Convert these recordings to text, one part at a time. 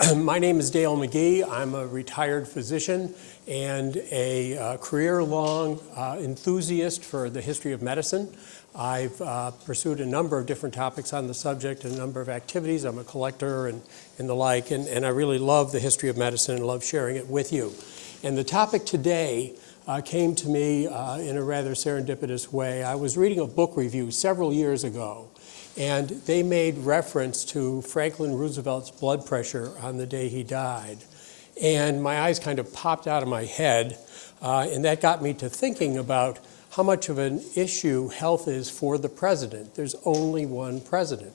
My name is Dale Magee. I'm a retired physician and a career-long enthusiast for the history of medicine. I've pursued a number of different topics on the subject, a number of activities. I'm a collector and the like, and I really love the history of medicine and love sharing it with you. And the topic today came to me in a rather serendipitous way. I was reading a book review several years ago, and they made reference to Franklin Roosevelt's blood pressure on the day he died. And my eyes kind of popped out of my head, and that got me to thinking about how much of an issue health is for the president. There's only one president.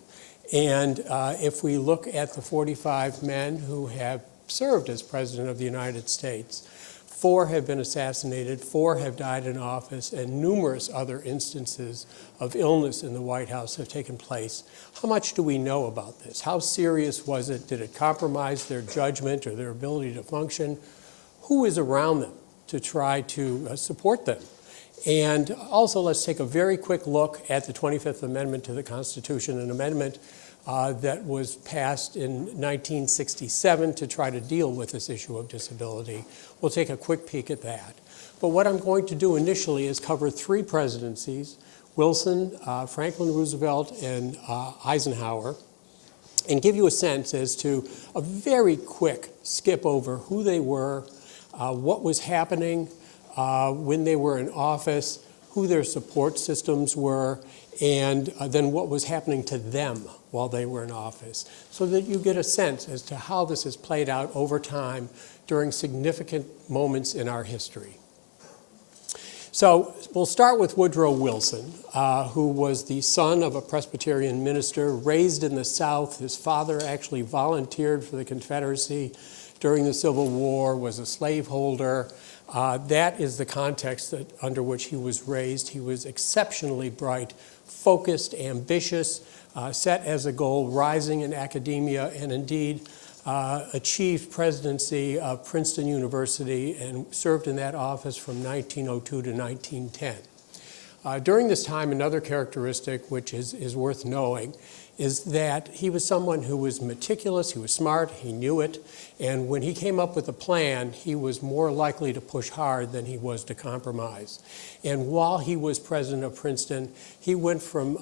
And if we look at the 45 men who have served as president of the United States, 4 have been assassinated, 4 have died in office, and numerous other instances of illness in the White House have taken place. How much do we know about this? How serious was it? Did it compromise their judgment or their ability to function? Who is around them to try to support them? And also, let's take a very quick look at the 25th Amendment to the Constitution, an amendment that was passed in 1967 to try to deal with this issue of disability. We'll take a quick peek at that. But what I'm going to do initially is cover 3 presidencies, Wilson, Franklin Roosevelt, and Eisenhower, and give you a sense as to a very quick skip over who they were, what was happening when they were in office, who their support systems were, and then what was happening to them while they were in office, so that you get a sense as to how this has played out over time during significant moments in our history. So we'll start with Woodrow Wilson, who was the son of a Presbyterian minister, raised in the South. His father actually volunteered for the Confederacy during the Civil War, was a slaveholder. That is the context under which he was raised. He was exceptionally bright, focused, ambitious, set as a goal, rising in academia, and indeed achieved presidency of Princeton University and served in that office from 1902 to 1910. During this time, another characteristic which is worth knowing is that he was someone who was meticulous, he was smart, he knew it, and when he came up with a plan, he was more likely to push hard than he was to compromise. And while he was president of Princeton, he went from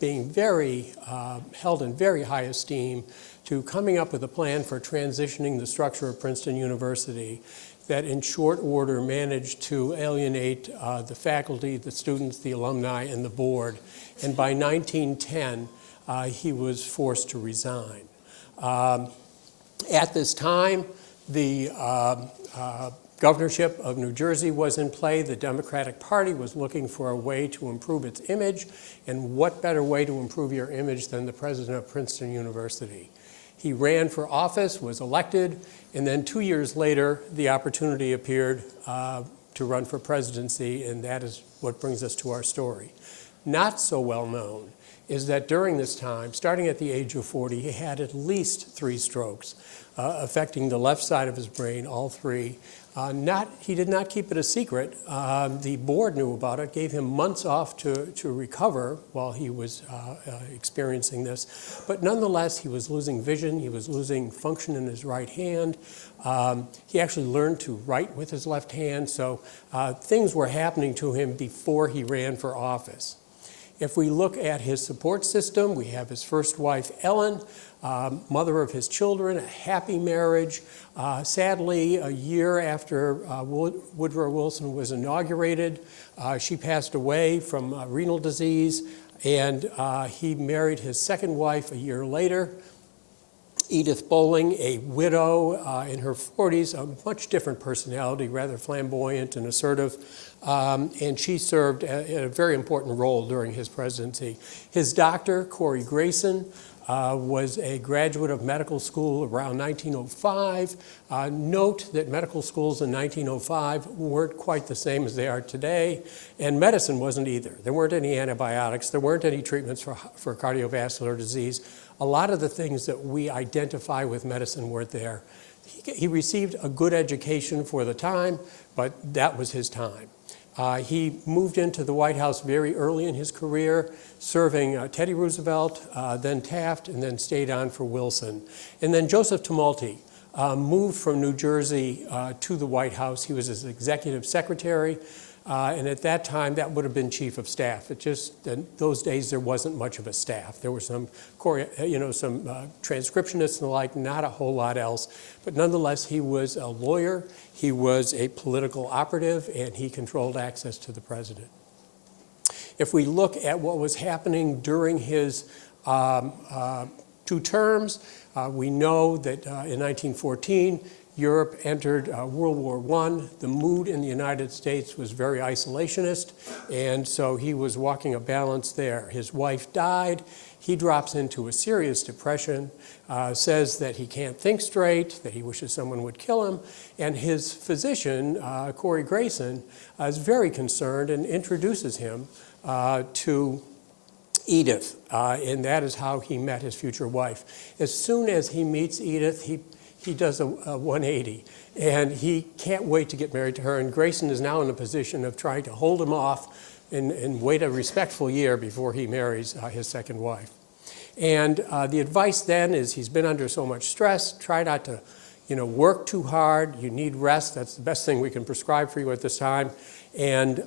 being held in very high esteem to coming up with a plan for transitioning the structure of Princeton University that in short order managed to alienate the faculty, the students, the alumni, and the board. And by 1910, he was forced to resign. At this time, the governorship of New Jersey was in play. The Democratic Party was looking for a way to improve its image, and what better way to improve your image than the president of Princeton University? He ran for office, was elected, and then 2 years later, the opportunity appeared to run for presidency, and that is what brings us to our story. Not so well known is that during this time, starting at the age of 40, he had at least 3 strokes affecting the left side of his brain, all 3. He did not keep it a secret. The board knew about it, gave him months off to recover while he was experiencing this. But nonetheless, he was losing vision. He was losing function in his right hand. He actually learned to write with his left hand. So things were happening to him before he ran for office. If we look at his support system, we have his first wife, Ellen, mother of his children, a happy marriage. Sadly, a year after Woodrow Wilson was inaugurated, she passed away from renal disease, and he married his second wife a year later, Edith Bowling, a widow in her 40s, a much different personality, rather flamboyant and assertive, and she served a very important role during his presidency. His doctor, Corey Grayson, was a graduate of medical school around 1905. Note that medical schools in 1905 weren't quite the same as they are today, and medicine wasn't either. There weren't any antibiotics. There weren't any treatments for cardiovascular disease. A lot of the things that we identify with medicine weren't there. He received a good education for the time, but that was his time. He moved into the White House very early in his career, serving Teddy Roosevelt, then Taft, and then stayed on for Wilson. And then Joseph Tumulty moved from New Jersey to the White House. He was his executive secretary, and at that time, that would have been chief of staff. It just, in those days, there wasn't much of a staff. There were some transcriptionists and the like, not a whole lot else. But nonetheless, he was a lawyer, he was a political operative, and he controlled access to the president. If we look at what was happening during his 2 terms, we know that in 1914, Europe entered World War I. The mood in the United States was very isolationist, and so he was walking a balance there. His wife died. He drops into a serious depression, says that he can't think straight, that he wishes someone would kill him, and his physician, Corey Grayson, is very concerned and introduces him to Edith, and that is how he met his future wife. As soon as he meets Edith, he does a 180, and he can't wait to get married to her, and Grayson is now in a position of trying to hold him off and wait a respectful year before he marries his second wife. And the advice then is he's been under so much stress, try not to work too hard, you need rest, that's the best thing we can prescribe for you at this time. And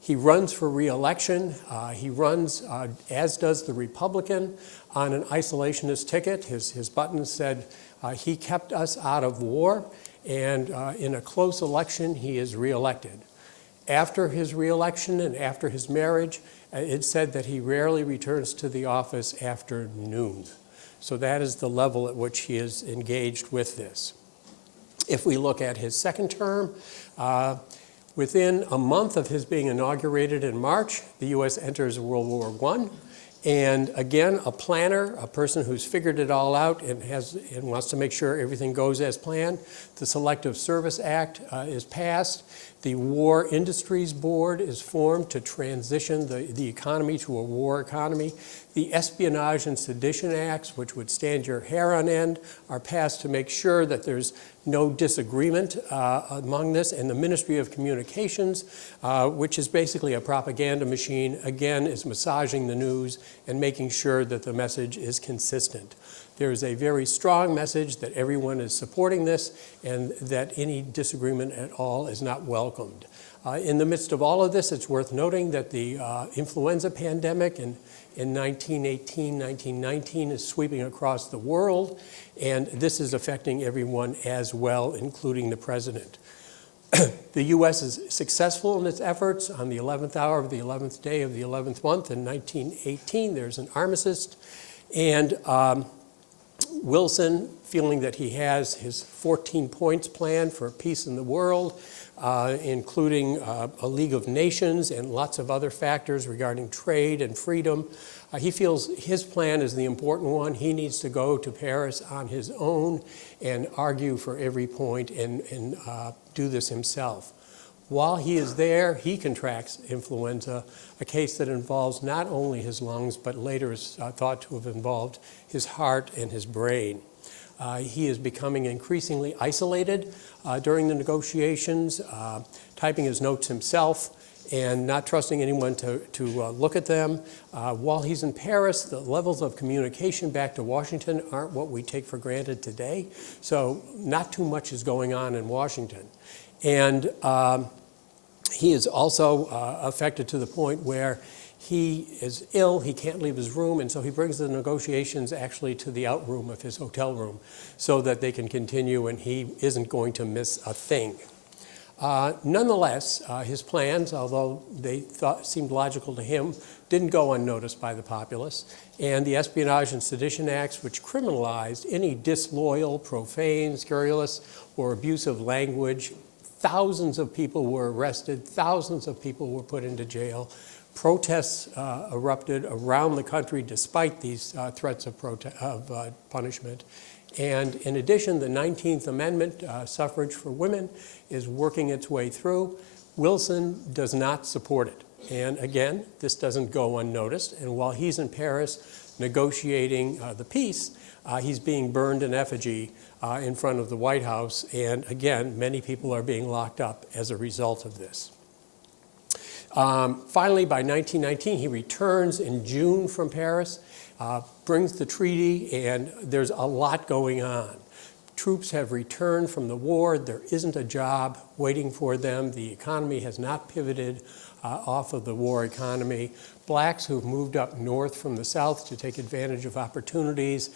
he runs for re-election. He runs, as does the Republican, on an isolationist ticket. His button said, he kept us out of war, and in a close election, he is re-elected. After his re-election and after his marriage, it said that he rarely returns to the office after noon. So that is the level at which he is engaged with this. If we look at his second term, within a month of his being inaugurated in March, the U.S. enters World War I. And again, a planner, a person who's figured it all out and wants to make sure everything goes as planned. The Selective Service Act is passed. The War Industries Board is formed to transition the economy to a war economy. The Espionage and Sedition Acts, which would stand your hair on end, are passed to make sure that there's no disagreement among this. And the Ministry of Communications, which is basically a propaganda machine, again, is massaging the news and making sure that the message is consistent. There is a very strong message that everyone is supporting this and that any disagreement at all is not welcomed. In the midst of all of this, it's worth noting that the influenza pandemic in 1918, 1919 is sweeping across the world, and this is affecting everyone as well, including the president. The U.S. is successful in its efforts. On the 11th hour of the 11th day of the 11th month in 1918, there's an armistice, and Wilson, feeling that he has his 14 points plan for peace in the world, including a League of Nations and lots of other factors regarding trade and freedom. He feels his plan is the important one. He needs to go to Paris on his own and argue for every point and do this himself. While he is there, he contracts influenza, a case that involves not only his lungs, but later is thought to have involved his heart and his brain. He is becoming increasingly isolated during the negotiations, typing his notes himself and not trusting anyone to look at them. While he's in Paris, the levels of communication back to Washington aren't what we take for granted today, so not too much is going on in Washington. And he is also affected to the point where he is ill, he can't leave his room, and so he brings the negotiations actually to the out room of his hotel room so that they can continue and he isn't going to miss a thing. Nonetheless, his plans, although they seemed logical to him, didn't go unnoticed by the populace. And the Espionage and Sedition Acts, which criminalized any disloyal, profane, scurrilous, or abusive language, thousands of people were arrested, thousands of people were put into jail. Protests erupted around the country despite these threats of punishment. And in addition, the 19th Amendment, suffrage for women, is working its way through. Wilson does not support it. And again, this doesn't go unnoticed. And while he's in Paris negotiating the peace, he's being burned in effigy in front of the White House. And again, many people are being locked up as a result of this. Finally, by 1919, he returns in June from Paris, brings the treaty, and there's a lot going on. Troops have returned from the war. There isn't a job waiting for them. The economy has not pivoted off of the war economy. Blacks who've moved up north from the south to take advantage of opportunities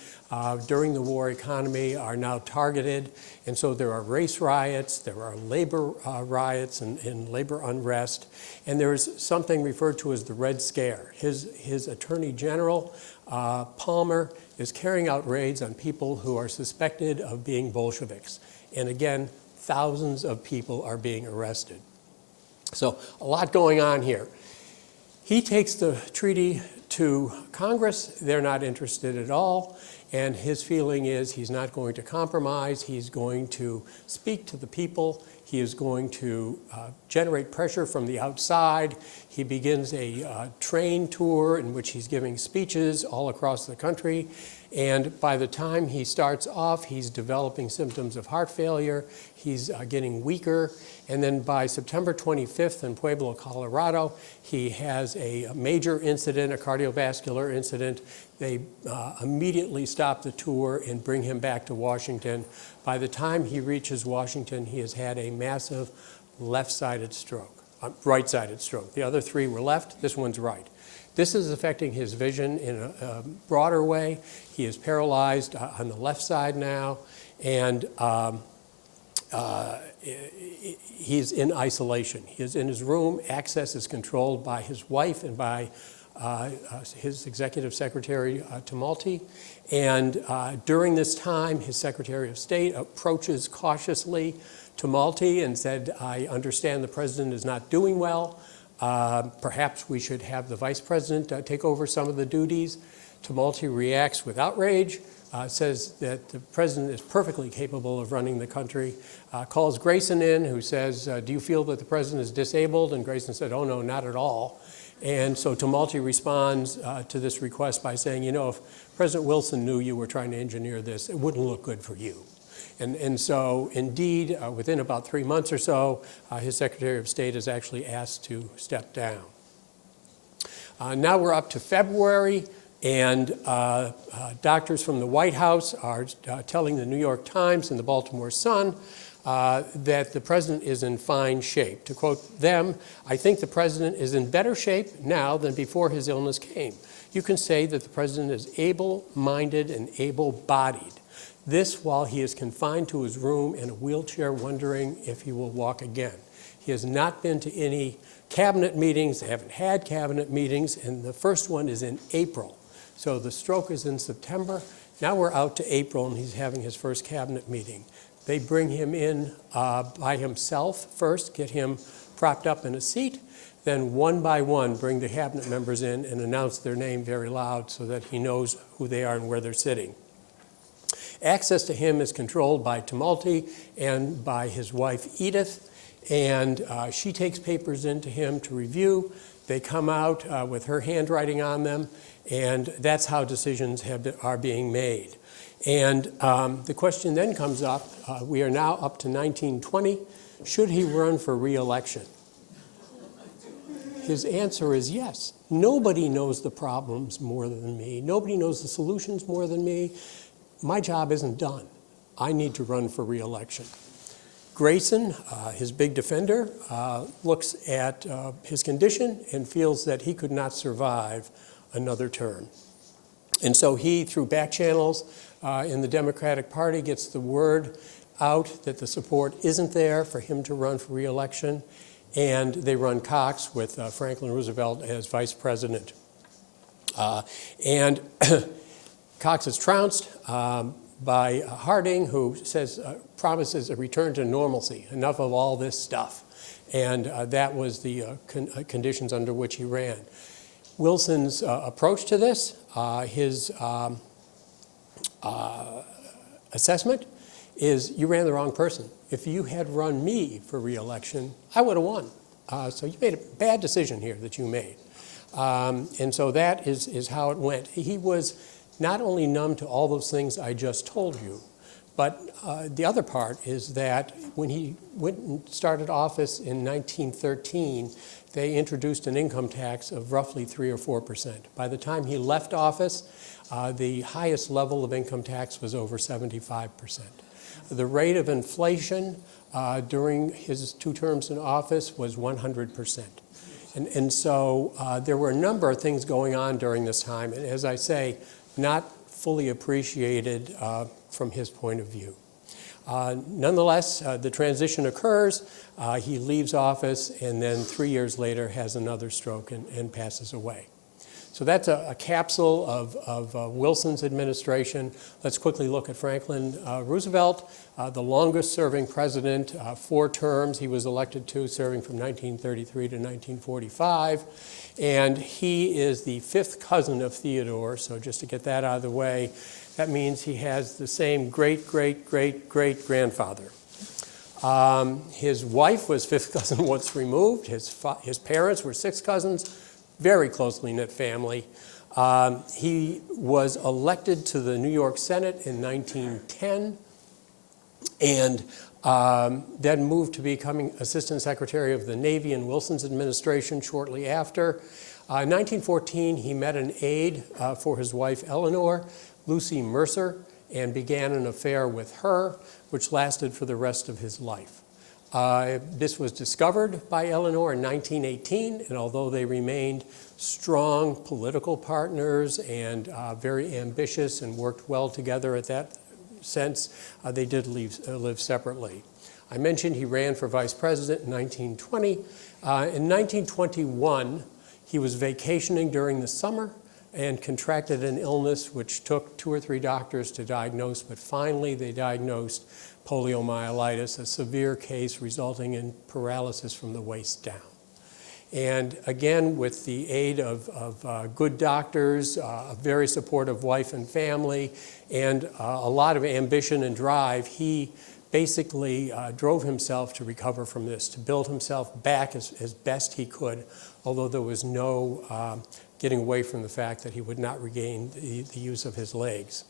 during the war economy are now targeted. And so there are race riots, there are labor riots and labor unrest. And there's something referred to as the Red Scare. His Attorney General, Palmer, is carrying out raids on people who are suspected of being Bolsheviks. And again, thousands of people are being arrested. So a lot going on here. He takes the treaty to Congress. They're not interested at all. And his feeling is he's not going to compromise. He's going to speak to the people. He is going to generate pressure from the outside. He begins a train tour in which he's giving speeches all across the country. And by the time he starts off, he's developing symptoms of heart failure. He's getting weaker. And then by September 25th in Pueblo, Colorado, he has a major incident, a cardiovascular incident. They immediately stop the tour and bring him back to Washington. By the time he reaches Washington, he has had a massive left-sided stroke, right-sided stroke. The other three were left. This one's right. This is affecting his vision in a broader way. He is paralyzed on the left side now, and he's in isolation. He is in his room. Access is controlled by his wife and by his executive secretary, Tumulty. And during this time, his Secretary of State approaches cautiously Tumulty and said, I understand the president is not doing well. Perhaps we should have the vice president take over some of the duties. Tumulty reacts with outrage, says that the president is perfectly capable of running the country, calls Grayson in, who says, do you feel that the president is disabled? And Grayson said, oh, no, not at all. And so Tumulty responds to this request by saying, you know, if President Wilson knew you were trying to engineer this, it wouldn't look good for you. And so, indeed, within about 3 months or so, his Secretary of State is actually asked to step down. Now we're up to February, and doctors from the White House are telling the New York Times and the Baltimore Sun that the president is in fine shape. To quote them, I think the president is in better shape now than before his illness came. You can say that the president is able-minded and able-bodied. This while he is confined to his room in a wheelchair, wondering if he will walk again. He has not been to any cabinet meetings. They haven't had cabinet meetings, and the first one is in April. So the stroke is in September. Now we're out to April, and he's having his first cabinet meeting. They bring him in by himself first, get him propped up in a seat, then one by one bring the cabinet members in and announce their name very loud so that he knows who they are and where they're sitting. Access to him is controlled by Tumulty and by his wife, Edith, and she takes papers into him to review. They come out with her handwriting on them, and that's how decisions are being made. And the question then comes up, we are now up to 1920, should he run for re-election? His answer is yes. Nobody knows the problems more than me. Nobody knows the solutions more than me. My job isn't done. I need to run for re-election. Grayson, his big defender, looks at his condition and feels that he could not survive another term. And so he, through back channels in the Democratic Party, gets the word out that the support isn't there for him to run for re-election, and they run Cox with Franklin Roosevelt as vice president. And Cox is trounced by Harding, who says, promises a return to normalcy, enough of all this stuff. And that was the conditions under which he ran. Wilson's approach to this, his assessment is, you ran the wrong person. If you had run me for re-election, I would have won. So you made a bad decision here that you made. And so that is how it went. He was not only numb to all those things I just told you, But the other part is that when he went and started office in 1913, they introduced an income tax of roughly 3 or 4%. By the time he left office, the highest level of income tax was over 75%. The rate of inflation during his 2 terms in office was 100%. And so there were a number of things going on during this time, and as I say, not fully appreciated from his point of view. Nonetheless, the transition occurs. He leaves office, and then 3 years later has another stroke and passes away. So that's a capsule of Wilson's administration. Let's quickly look at Franklin Roosevelt, the longest serving president, 4 terms he was elected to, serving from 1933 to 1945. And he is the 5th cousin of Theodore, so just to get that out of the way, that means he has the same great-great-great-great-grandfather. His wife was 5th cousin once removed. His parents were 6th cousins. Very closely knit family. He was elected to the New York Senate in 1910 and then moved to becoming Assistant Secretary of the Navy in Wilson's administration shortly after. In 1914, he met an aide for his wife Eleanor, Lucy Mercer, and began an affair with her, which lasted for the rest of his life. This was discovered by Eleanor in 1918, and although they remained strong political partners and very ambitious and worked well together at that sense, they did live separately. I mentioned he ran for vice president in 1920. In 1921, he was vacationing during the summer and contracted an illness which took 2 or 3 doctors to diagnose, but finally they diagnosed poliomyelitis, a severe case resulting in paralysis from the waist down. And again, with the aid of good doctors, a very supportive wife and family, and a lot of ambition and drive, he basically drove himself to recover from this, to build himself back as best he could, although there was no getting away from the fact that he would not regain the use of his legs.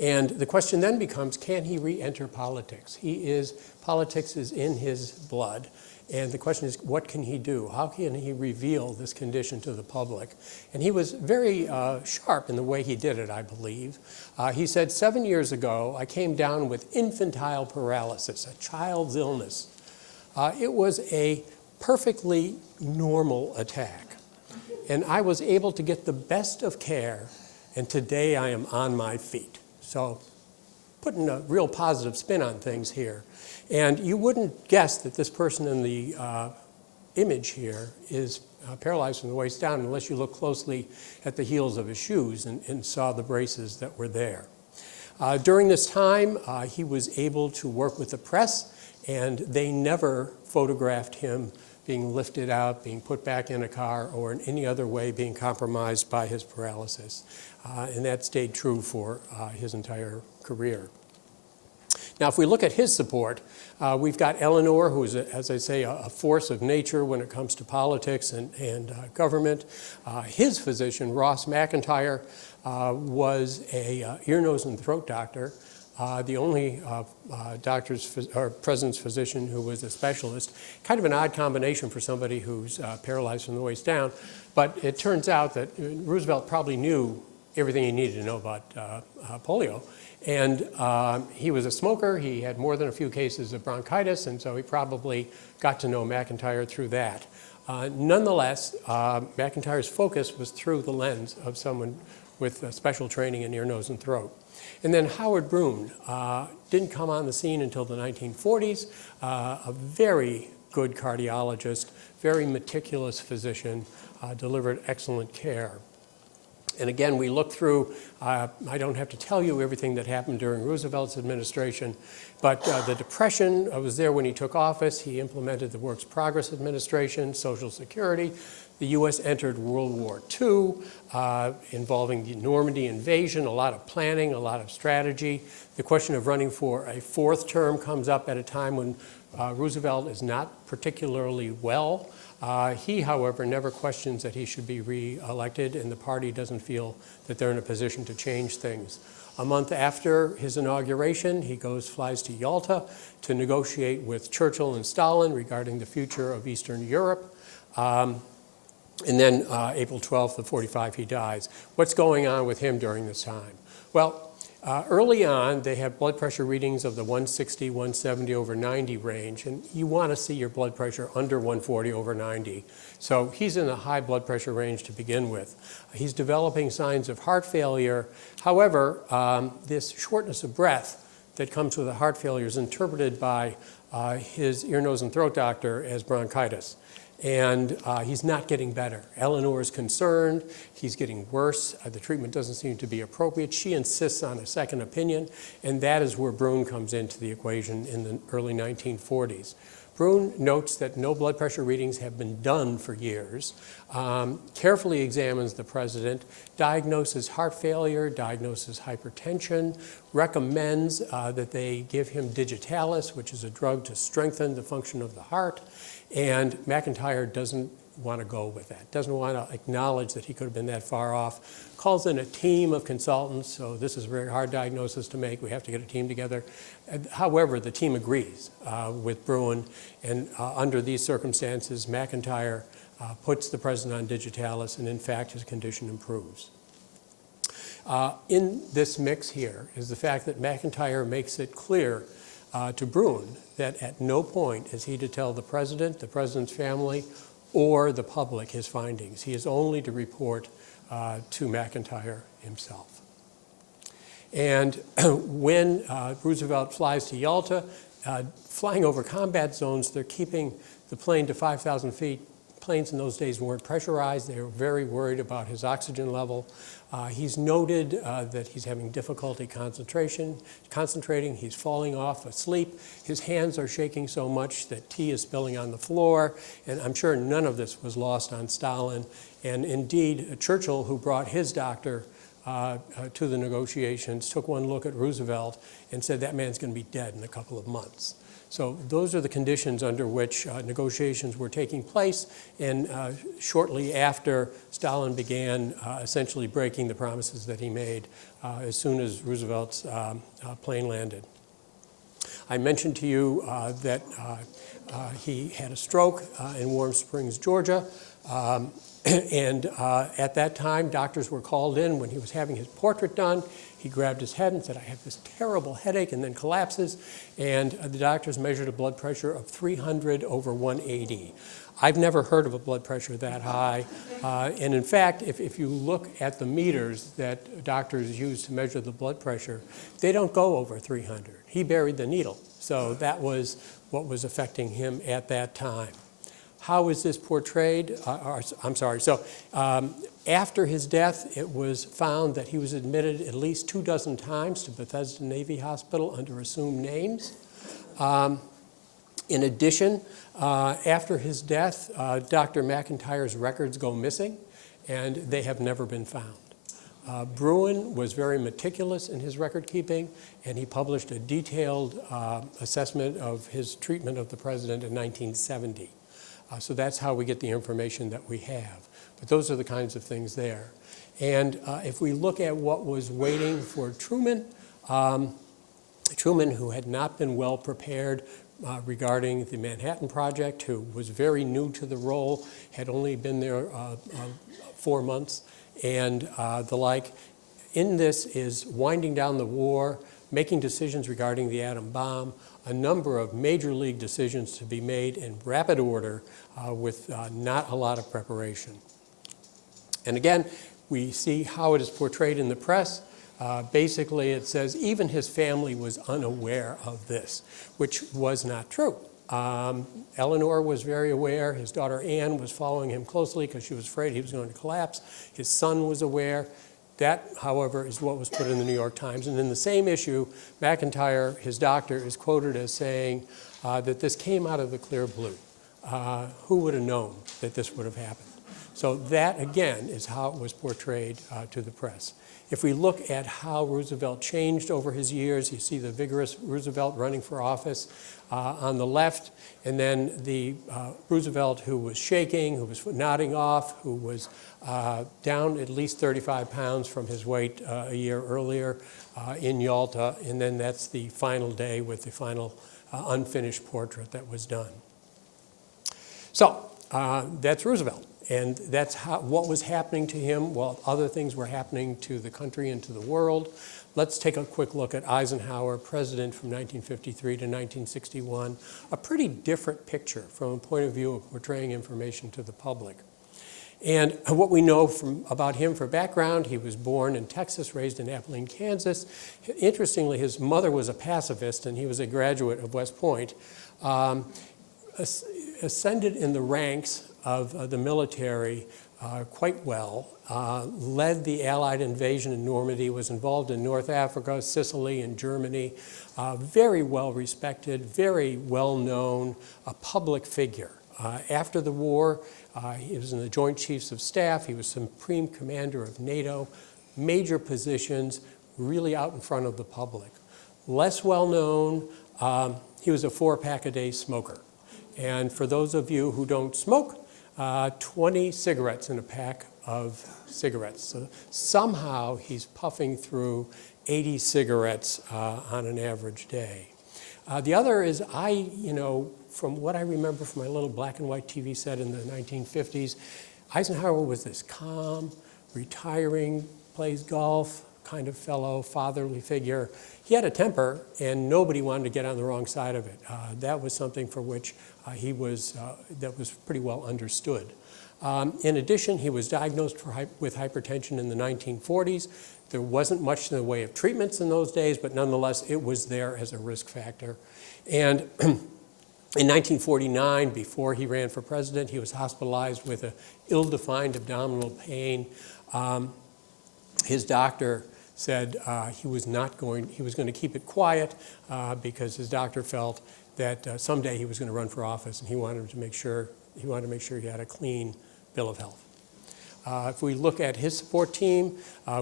And the question then becomes, can he re-enter politics? Politics is in his blood. And the question is, what can he do? How can he reveal this condition to the public? And he was very sharp in the way he did it, I believe. He said, 7 years ago, I came down with infantile paralysis, a child's illness. It was a perfectly normal attack. And I was able to get the best of care, and today I am on my feet. So putting a real positive spin on things here. And you wouldn't guess that this person in the image here is paralyzed from the waist down unless you look closely at the heels of his shoes and saw the braces that were there. During this time, he was able to work with the press, and they never photographed him being lifted out, being put back in a car, or in any other way being compromised by his paralysis. And that stayed true for his entire career. Now, if we look at his support, we've got Eleanor, who is, as I say, a force of nature when it comes to politics and government. His physician, Ross McIntyre, was a ear, nose, and throat doctor, the only president's physician who was a specialist. Kind of an odd combination for somebody who's paralyzed from the waist down. But it turns out that Roosevelt probably knew everything he needed to know about polio. And he was a smoker. He had more than a few cases of bronchitis, and so he probably got to know McIntyre through that. Nonetheless, McIntyre's focus was through the lens of someone with special training in ear, nose, and throat. And then Howard Broun didn't come on the scene until the 1940s, a very good cardiologist, very meticulous physician, delivered excellent care. And again, we look through, I don't have to tell you everything that happened during Roosevelt's administration, but the Depression was there when he took office. He implemented the Works Progress Administration, Social Security. The U.S. entered World War II, involving the Normandy invasion, a lot of planning, a lot of strategy. The question of running for a 4th term comes up at a time when Roosevelt is not particularly well. He, however, never questions that he should be re-elected, and the party doesn't feel that they're in a position to change things. A month after his inauguration, he flies to Yalta to negotiate with Churchill and Stalin regarding the future of Eastern Europe. And then April 12th of 45, he dies. What's going on with him during this time? Well, early on, they have blood pressure readings of the 160, 170 over 90 range, and you want to see your blood pressure under 140 over 90. So he's in a high blood pressure range to begin with. He's developing signs of heart failure. However, this shortness of breath that comes with a heart failure is interpreted by his ear, nose, and throat doctor as bronchitis. And he's not getting better. Eleanor is concerned. He's getting worse. The treatment doesn't seem to be appropriate. She insists on a second opinion, and that is where Brune comes into the equation in the early 1940s. Brune notes that no blood pressure readings have been done for years, carefully examines the president, diagnoses heart failure, diagnoses hypertension, recommends that they give him digitalis, which is a drug to strengthen the function of the heart, and McIntyre doesn't want to go with that, doesn't want to acknowledge that he could have been that far off, calls in a team of consultants, so this is a very hard diagnosis to make, we have to get a team together. However, the team agrees with Brune, and under these circumstances, McIntyre puts the president on digitalis, and in fact, his condition improves. In this mix here is the fact that McIntyre makes it clear to Brune that at no point is he to tell the president's family, or the public his findings. He is only to report to McIntyre himself. And when Roosevelt flies to Yalta, flying over combat zones, they're keeping the plane to 5,000 feet. Planes in those days weren't pressurized. They were very worried about his oxygen level. He's noted that he's having difficulty concentrating. He's falling off asleep. His hands are shaking so much that tea is spilling on the floor. And I'm sure none of this was lost on Stalin. And indeed, Churchill, who brought his doctor to the negotiations, took one look at Roosevelt and said that man's going to be dead in a couple of months. So those are the conditions under which negotiations were taking place, and shortly after, Stalin began essentially breaking the promises that he made as soon as Roosevelt's plane landed. I mentioned to you that he had a stroke in Warm Springs, Georgia, and at that time, doctors were called in when he was having his portrait done. He grabbed his head and said, I have this terrible headache, and then collapses. And the doctors measured a blood pressure of 300 over 180. I've never heard of a blood pressure that high. And in fact, if you look at the meters that doctors use to measure the blood pressure, they don't go over 300. He buried the needle. So that was what was affecting him at that time. How is this portrayed? After his death, it was found that he was admitted at least 24 times to Bethesda Navy Hospital under assumed names. In addition, after his death, Dr. McIntyre's records go missing, and they have never been found. Brune was very meticulous in his record keeping, and he published a detailed assessment of his treatment of the president in 1970. So that's how we get the information that we have. But those are the kinds of things there. And if we look at what was waiting for Truman, Truman, who had not been well prepared regarding the Manhattan Project, who was very new to the role, had only been there 4 months, and the like. In this is winding down the war, making decisions regarding the atom bomb, a number of major league decisions to be made in rapid order with not a lot of preparation. And again, we see how it is portrayed in the press. Basically, it says even his family was unaware of this, which was not true. Eleanor was very aware. His daughter Anne was following him closely because she was afraid he was going to collapse. His son was aware. That, however, is what was put in the New York Times. And in the same issue, McIntyre, his doctor, is quoted as saying that this came out of the clear blue. Who would have known that this would have happened? So that, again, is how it was portrayed to the press. If we look at how Roosevelt changed over his years, you see the vigorous Roosevelt running for office on the left, and then the Roosevelt who was shaking, who was nodding off, who was down at least 35 pounds from his weight a year earlier in Yalta, and then that's the final day with the final unfinished portrait that was done. So that's Roosevelt, and that's what was happening to him while other things were happening to the country and to the world. Let's take a quick look at Eisenhower, president from 1953 to 1961. A pretty different picture from a point of view of portraying information to the public. And what we know about him for background, he was born in Texas, raised in Abilene, Kansas. Interestingly, his mother was a pacifist, and he was a graduate of West Point. Ascended in the ranks of the military quite well, led the Allied invasion in Normandy, was involved in North Africa, Sicily, and Germany. Very well respected, very well known, a public figure. After the war, he was in the Joint Chiefs of Staff. He was Supreme Commander of NATO, major positions, really out in front of the public. Less well known, he was a 4-pack-a-day smoker. And for those of you who don't smoke, 20 cigarettes in a pack of cigarettes. So somehow he's puffing through 80 cigarettes on an average day. The other is from what I remember from my little black and white TV set in the 1950s, Eisenhower was this calm, retiring, plays golf kind of fellow, fatherly figure. He had a temper, and nobody wanted to get on the wrong side of it. That was something for which that was pretty well understood. In addition, he was diagnosed with hypertension in the 1940s. There wasn't much in the way of treatments in those days, but nonetheless, it was there as a risk factor. And in 1949, before he ran for president, he was hospitalized with an ill-defined abdominal pain. His doctor said he was going to keep it quiet because his doctor felt that someday he was going to run for office, and he wanted to make sure he had a clean bill of health. If we look at his support team,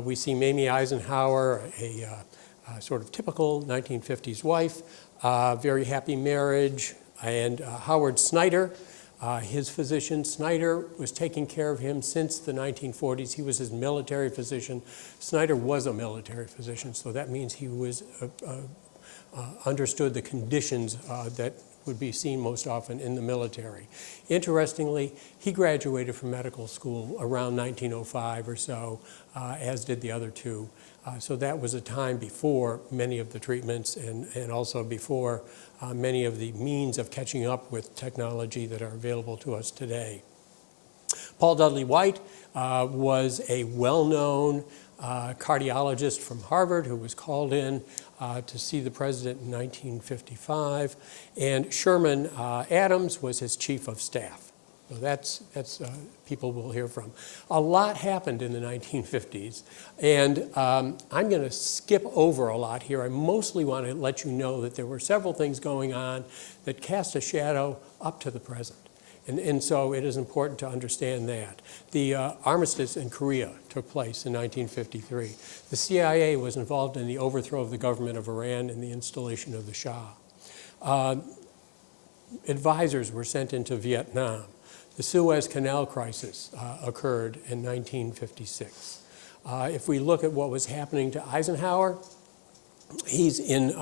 we see Mamie Eisenhower, a sort of typical 1950s wife, very happy marriage, and Howard Snyder, his physician. Snyder was taking care of him since the 1940s. He was his military physician. Snyder was a military physician, so that means he was understood the conditions that would be seen most often in the military. Interestingly, he graduated from medical school around 1905 or so, as did the other two. So that was a time before many of the treatments and also before many of the means of catching up with technology that are available to us today. Paul Dudley White was a well-known cardiologist from Harvard who was called in to see the president in 1955, and Sherman Adams was his chief of staff. So that's people we'll hear from. A lot happened in the 1950s, and I'm going to skip over a lot here. I mostly want to let you know that there were several things going on that cast a shadow up to the present. And so it is important to understand that. The armistice in Korea took place in 1953. The CIA was involved in the overthrow of the government of Iran and the installation of the Shah. Advisors were sent into Vietnam. The Suez Canal crisis occurred in 1956. If we look at what was happening to Eisenhower, he's in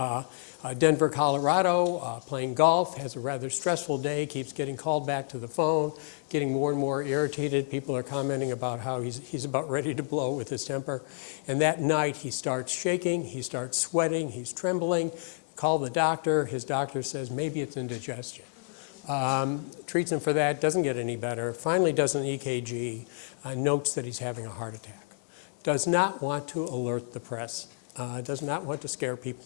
Denver, Colorado, playing golf, has a rather stressful day, keeps getting called back to the phone, getting more and more irritated. People are commenting about how he's about ready to blow with his temper. And that night, he starts shaking, he starts sweating, he's trembling. Call the doctor. His doctor says maybe it's indigestion. Treats him for that, doesn't get any better. Finally does an EKG, notes that he's having a heart attack. Does not want to alert the press, does not want to scare people.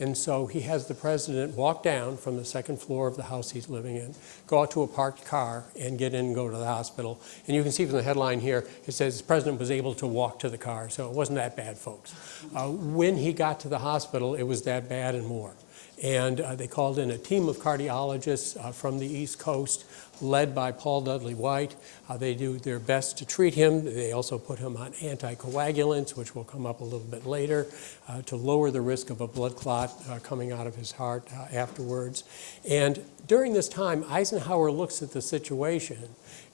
And so he has the president walk down from the second floor of the house he's living in, go out to a parked car, and get in and go to the hospital. And you can see from the headline here, it says the president was able to walk to the car, so it wasn't that bad, folks. When he got to the hospital, it was that bad and more. And they called in a team of cardiologists from the East Coast led by Paul Dudley White. They do their best to treat him. They also put him on anticoagulants, which will come up a little bit later, to lower the risk of a blood clot coming out of his heart afterwards. And during this time, Eisenhower looks at the situation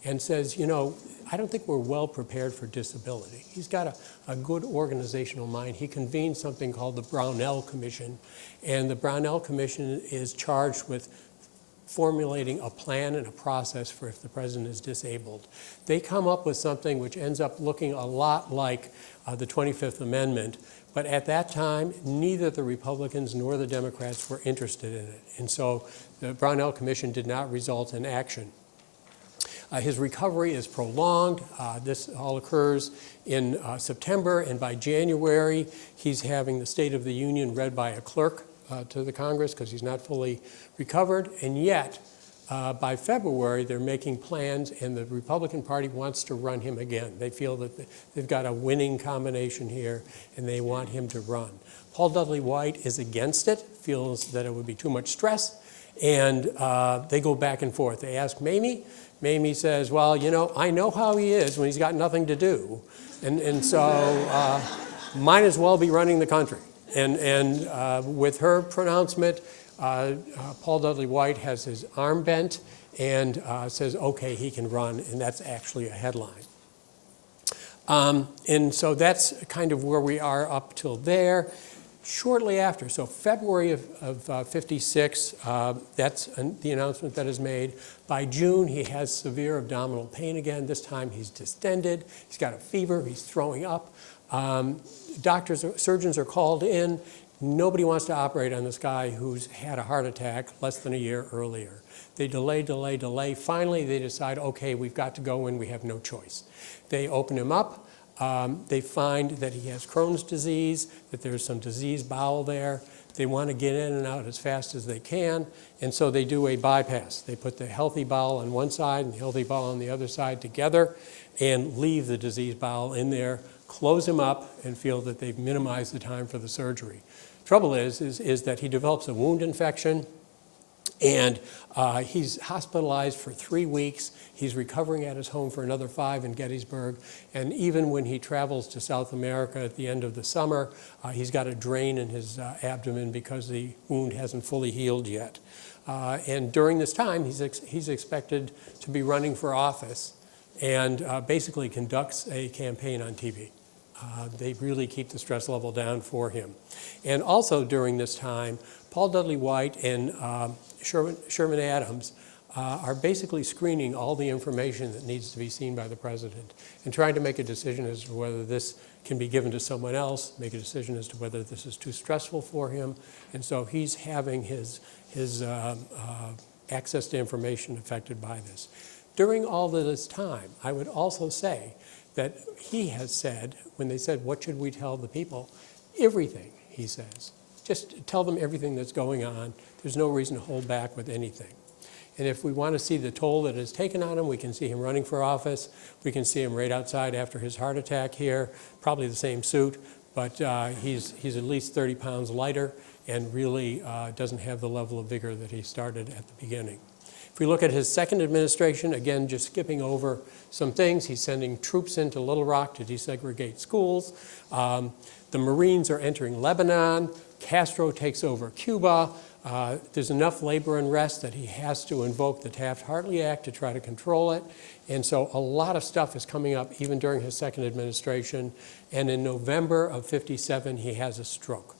and says, you know, I don't think we're well prepared for disability. He's got a good organizational mind. He convened something called the Brownell Commission, and the Brownell Commission is charged with formulating a plan and a process for if the president is disabled. They come up with something which ends up looking a lot like the 25th Amendment, but at that time, neither the Republicans nor the Democrats were interested in it. And so the Brownell Commission did not result in action. His recovery is prolonged. This all occurs in September, and by January, he's having the State of the Union read by a clerk to the Congress because he's not fully recovered. And yet, by February, they're making plans, and the Republican Party wants to run him again. They feel that they've got a winning combination here, and they want him to run. Paul Dudley White is against it, feels that it would be too much stress, and they go back and forth. They ask Magee. Magee says, well, you know, I know how he is when he's got nothing to do, and so might as well be running the country. And with her pronouncement, Paul Dudley White has his arm bent and says, okay, he can run, and that's actually a headline. And so that's kind of where we are up till there. Shortly after, so February of 56, that's the announcement that is made. By June, he has severe abdominal pain again. This time he's distended, he's got a fever, he's throwing up. Surgeons are called in. Nobody wants to operate on this guy who's had a heart attack less than a year earlier. They delay. Finally, they decide, okay, we've got to go in, we have no choice. They open him up. They find that he has Crohn's disease, that there's some diseased bowel there. They want to get in and out as fast as they can, and so they do a bypass. They put the healthy bowel on one side and the healthy bowel on the other side together and leave the diseased bowel in there, close him up, and feel that they've minimized the time for the surgery. Trouble is that he develops a wound infection, and he's hospitalized for 3 weeks. He's recovering at his home for another 5 in Gettysburg. And even when he travels to South America at the end of the summer, he's got a drain in his abdomen because the wound hasn't fully healed yet. And during this time, he's expected to be running for office and basically conducts a campaign on TV. They really keep the stress level down for him. And also during this time, Paul Dudley White and Sherman Adams are basically screening all the information that needs to be seen by the president and trying to make a decision as to whether this can be given to someone else, make a decision as to whether this is too stressful for him. And so he's having his access to information affected by this. During all of this time, I would also say that he has said, when they said, what should we tell the people? Everything, he says. Just tell them everything that's going on. There's no reason to hold back with anything. And if we want to see the toll that is taken on him, we can see him running for office. We can see him right outside after his heart attack here, probably the same suit, but he's at least 30 pounds lighter and really doesn't have the level of vigor that he started at the beginning. If we look at his second administration, again, just skipping over some things, he's sending troops into Little Rock to desegregate schools. The Marines are entering Lebanon. Castro takes over Cuba. There's enough labor unrest that he has to invoke the Taft-Hartley Act to try to control it. And so a lot of stuff is coming up even during his second administration. And in November of 57, he has a stroke.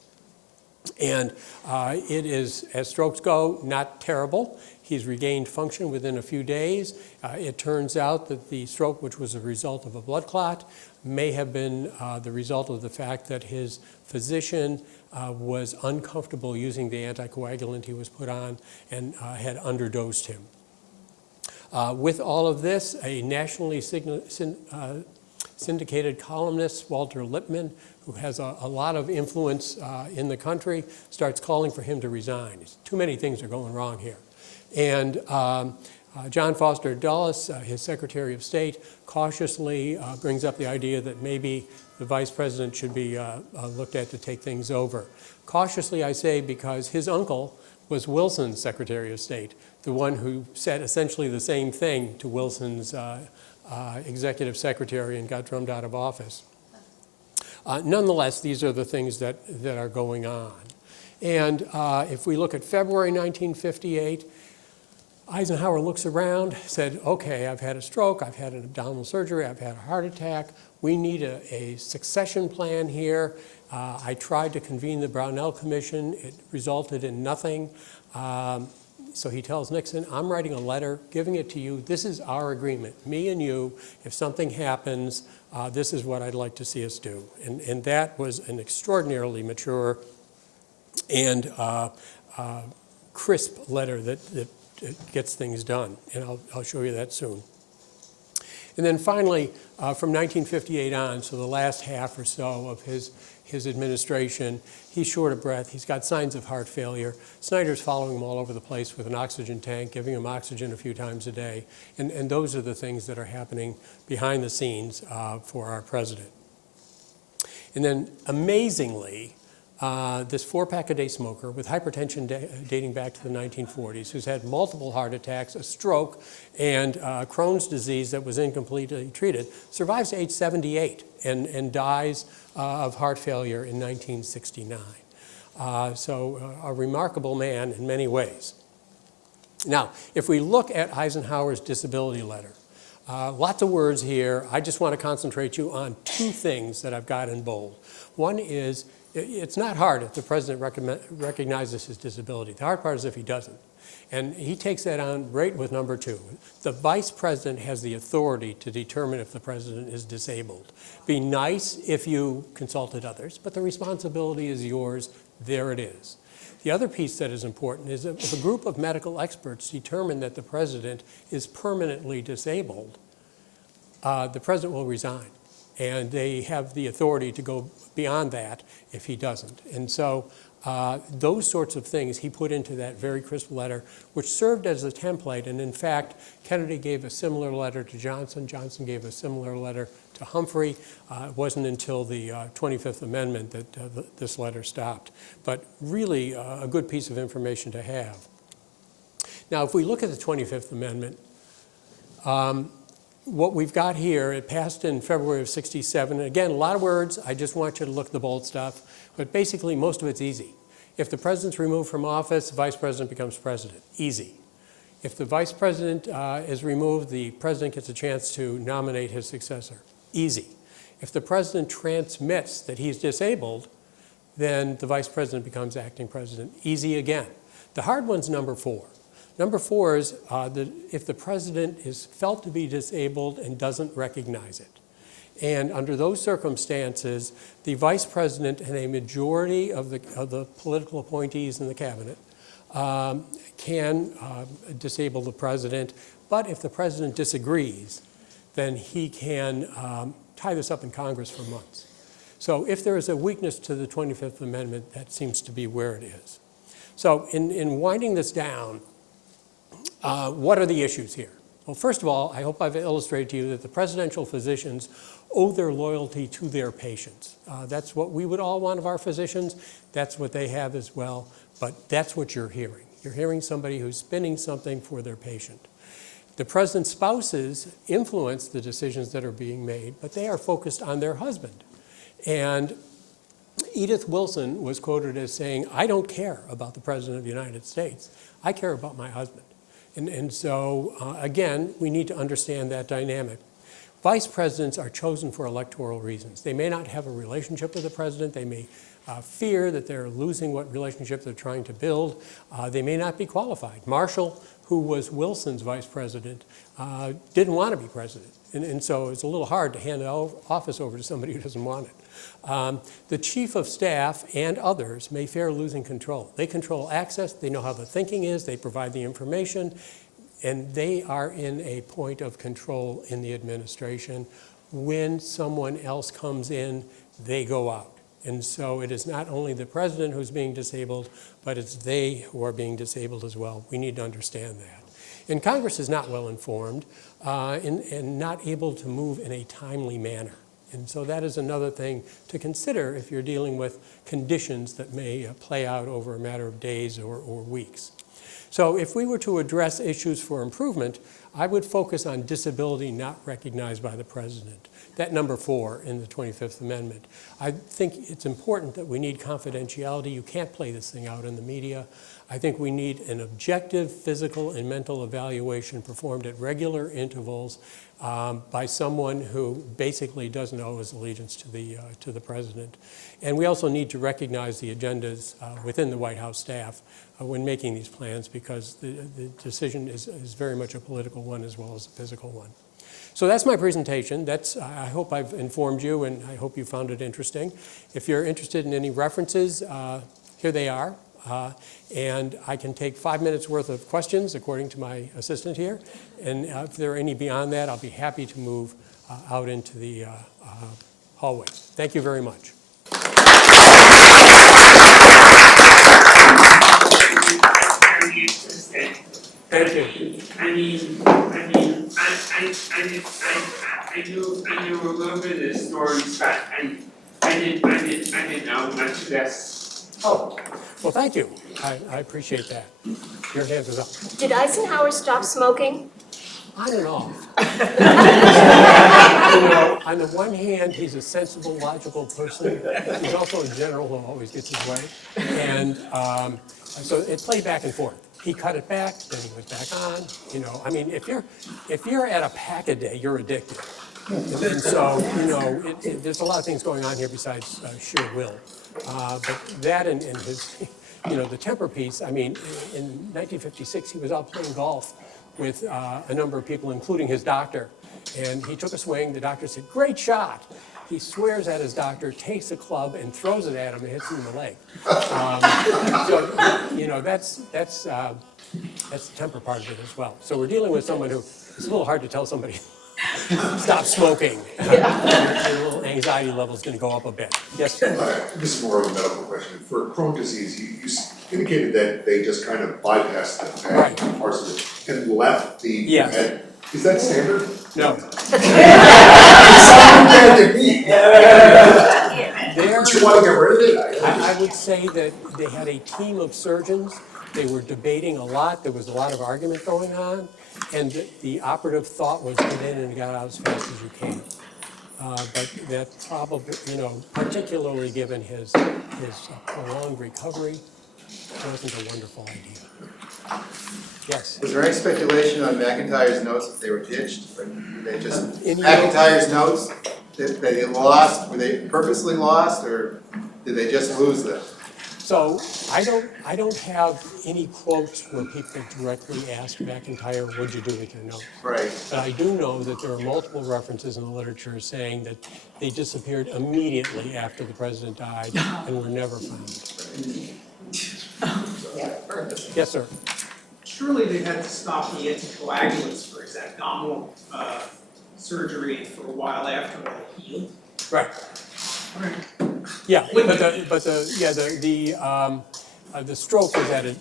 And it is, as strokes go, not terrible. He's regained function within a few days. It turns out that the stroke, which was a result of a blood clot, may have been the result of the fact that his physician was uncomfortable using the anticoagulant he was put on and had underdosed him. With all of this, a nationally syndicated columnist, Walter Lippmann, who has a lot of influence in the country, starts calling for him to resign. Too many things are going wrong here. And John Foster Dulles, his Secretary of State, cautiously brings up the idea that maybe the vice president should be looked at to take things over. Cautiously, I say, because his uncle was Wilson's Secretary of State. the one who said essentially the same thing to Wilson's executive secretary and got drummed out of office. Nonetheless, these are the things that are going on. And if we look at February 1958, Eisenhower looks around, said, okay, I've had a stroke, I've had an abdominal surgery, I've had a heart attack. We need a succession plan here. I tried to convene the Brownell Commission. It resulted in nothing. So he tells Nixon, I'm writing a letter, giving it to you. This is our agreement, me and you. If something happens, this is what I'd like to see us do. And that was an extraordinarily mature and crisp letter that gets things done. And I'll show you that soon. And then finally, from 1958 on, so the last half or so of his administration, he's short of breath. He's got signs of heart failure. Snyder's following him all over the place with an oxygen tank, giving him oxygen a few times a day. And those are the things that are happening behind the scenes for our president. And then amazingly, this 4-pack-a-day smoker with hypertension dating back to the 1940s, who's had multiple heart attacks, a stroke, and Crohn's disease that was incompletely treated, survives to age 78 and dies of heart failure in 1969. So a remarkable man in many ways. Now, if we look at Eisenhower's disability letter, lots of words here. I just want to concentrate you on two things that I've got in bold. One is, it's not hard if the president recognizes his disability. The hard part is if he doesn't. And he takes that on right with number 2. The vice president has the authority to determine if the president is disabled. Be nice if you consulted others, but the responsibility is yours. There it is. The other piece that is important is that if a group of medical experts determine that the president is permanently disabled, the president will resign. And they have the authority to go beyond that if he doesn't. And so those sorts of things he put into that very crisp letter, which served as a template. And in fact, Kennedy gave a similar letter to Johnson. Johnson gave a similar letter to Humphrey. It wasn't until the 25th Amendment that this letter stopped. But really a good piece of information to have. Now, if we look at the 25th Amendment, what we've got here, it passed in February of '67. And again, a lot of words. I just want you to look at the bold stuff. But basically, most of it's easy. If the president's removed from office, the vice president becomes president. Easy. If the vice president is removed, the president gets a chance to nominate his successor. Easy. If the president transmits that he's disabled, then the vice president becomes acting president. Easy again. The hard one's number 4. Number 4 is that if the president is felt to be disabled and doesn't recognize it. And under those circumstances, the vice president and a majority of the political appointees in the cabinet can disable the president. But if the president disagrees, then he can tie this up in Congress for months. So if there is a weakness to the 25th Amendment, that seems to be where it is. So in winding this down, what are the issues here? Well, first of all, I hope I've illustrated to you that the presidential physicians owe their loyalty to their patients. That's what we would all want of our physicians. That's what they have as well. But that's what you're hearing. You're hearing somebody who's spinning something for their patient. The president's spouses influence the decisions that are being made, but they are focused on their husband. And Edith Wilson was quoted as saying, I don't care about the president of the United States. I care about my husband. And so, again, we need to understand that dynamic. Vice presidents are chosen for electoral reasons. They may not have a relationship with the president. They may fear that they're losing what relationship they're trying to build. They may not be qualified. Marshall, who was Wilson's vice president, didn't want to be president. And so it's a little hard to hand the office over to somebody who doesn't want it. The chief of staff and others may fear losing control. They control access. They know how the thinking is. They provide the information. And they are in a point of control in the administration. When someone else comes in, they go out. And so it is not only the president who's being disabled, but it's they who are being disabled as well. We need to understand that. And Congress is not well informed and not able to move in a timely manner. And so that is another thing to consider if you're dealing with conditions that may play out over a matter of days or weeks. So if we were to address issues for improvement, I would focus on disability not recognized by the president. That number 4 in the 25th Amendment. I think it's important that we need confidentiality. You can't play this thing out in the media. I think we need an objective physical and mental evaluation performed at regular intervals by someone who basically doesn't owe his allegiance to the president. And we also need to recognize the agendas within the White House staff when making these plans, because the decision is very much a political one as well as a physical one. So that's my presentation. I hope I've informed you, and I hope you found it interesting. If you're interested in any references, here they are. And I can take 5 minutes worth of questions, according to my assistant here. And if there are any beyond that, I'll be happy to move out into the hallway. Thank you very much. Thank you. I knew a little bit of the stories, but I didn't know much of this. Oh, well, thank you. I appreciate that. Your hand is up. Did Eisenhower stop smoking? On and off. On the one hand, he's a sensible, logical person. He's also a general who always gets his way. And so it played back and forth. He cut it back, then he went back on. I mean, if you're at a pack a day, you're addicted. And so, there's a lot of things going on here besides sheer will. But that and his, the temper piece, I mean, in 1956, he was out playing golf with a number of people, including his doctor. And he took a swing. The doctor said, "Great shot." He swears at his doctor, takes a club, and throws it at him and hits him in the leg. So, that's the temper part of it as well. So we're dealing with someone who, it's a little hard to tell somebody, stop smoking. A little anxiety level is going to go up a bit. Yes? This is more of a medical question. For Crohn's disease, you indicated that they just kind of bypassed the parts of it and left the head. Is that standard? No. You want to get rid of it? I would say that they had a team of surgeons. They were debating a lot. There was a lot of argument going on. And the operative thought was get in and get out as fast as you can. But that probably, particularly given his prolonged recovery, wasn't a wonderful idea. Yes? Was there any speculation on McIntyre's notes if they were ditched? Or did they just, McIntyre's notes, that they lost, were they purposely lost, or did they just lose them? So I don't have any quotes where people directly ask McIntyre, "What'd you do with your notes?" Right. But I do know that there are multiple references in the literature saying that they disappeared immediately after the president died and were never found. Yes, sir. Surely they had to stop the anticoagulants for his abdominal surgery for a while after they healed. Right. Yeah, the stroke was at a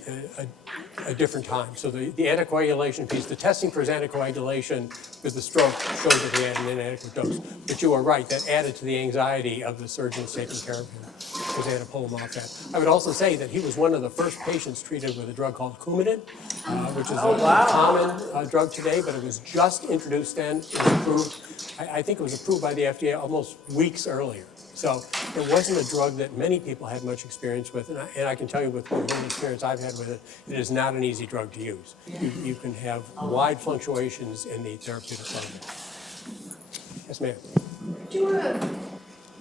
different time. So the anticoagulation piece, the testing for his anticoagulation with the stroke showed that he had an inadequate dose. But you are right, that added to the anxiety of the surgeons taking care of him, because they had to pull him off that. I would also say that he was one of the first patients treated with a drug called Coumadin, which is a common drug today, but it was just introduced then. It was approved. I think it was approved by the FDA almost weeks earlier. So it wasn't a drug that many people had much experience with, and I can tell you with the little experience I've had with it, it is not an easy drug to use. You can have wide fluctuations in the therapeutic level. Yes, ma'am. Do you want to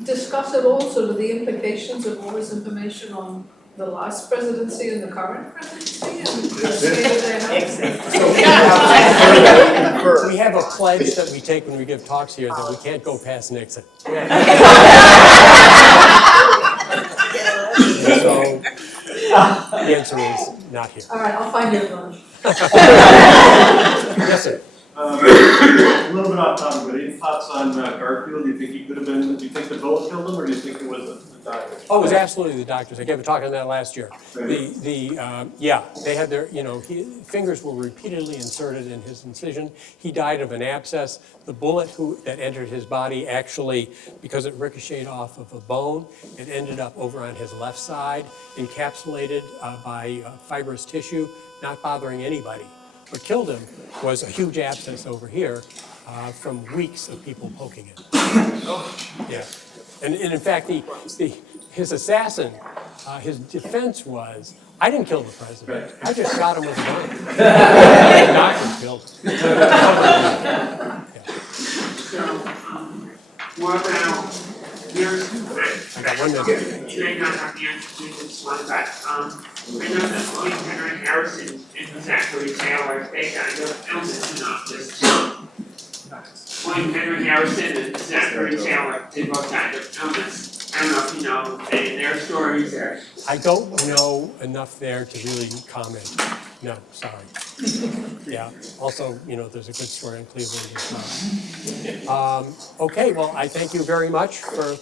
discuss at all sort of the implications of all this information on the last presidency and the current presidency and the state of their health? We have a pledge that we take when we give talks here that we can't go past Nixon. So, the answer is not here. All right, I'll find you a lunch. Yes, sir. A little bit off topic, but any thoughts on Garfield? Do you think he could have been, do you think the bullet killed him, or do you think it was the doctor? Oh, it was absolutely the doctors. I gave a talk on that last year. Right. Yeah, they had their, fingers were repeatedly inserted in his incision. He died of an abscess. The bullet that entered his body actually, because it ricocheted off of a bone, it ended up over on his left side, encapsulated by fibrous tissue, not bothering anybody. What killed him was a huge abscess over here from weeks of people poking it. Yeah. And in fact, his assassin, his defense was, I didn't kill the president. I just shot him with a gun. The doctor killed him. So, what about I got 1 minute. you may not have the answer to this one, but I know that William Henry Harrison and Zachary Taylor, they died of illness and not just William Henry Harrison and Zachary Taylor, they both died of illness. I don't know if you know their stories or. I don't know enough there to really comment. No, sorry. Yeah, also, there's a good story in Cleveland as well. Okay, well, I thank you very much for.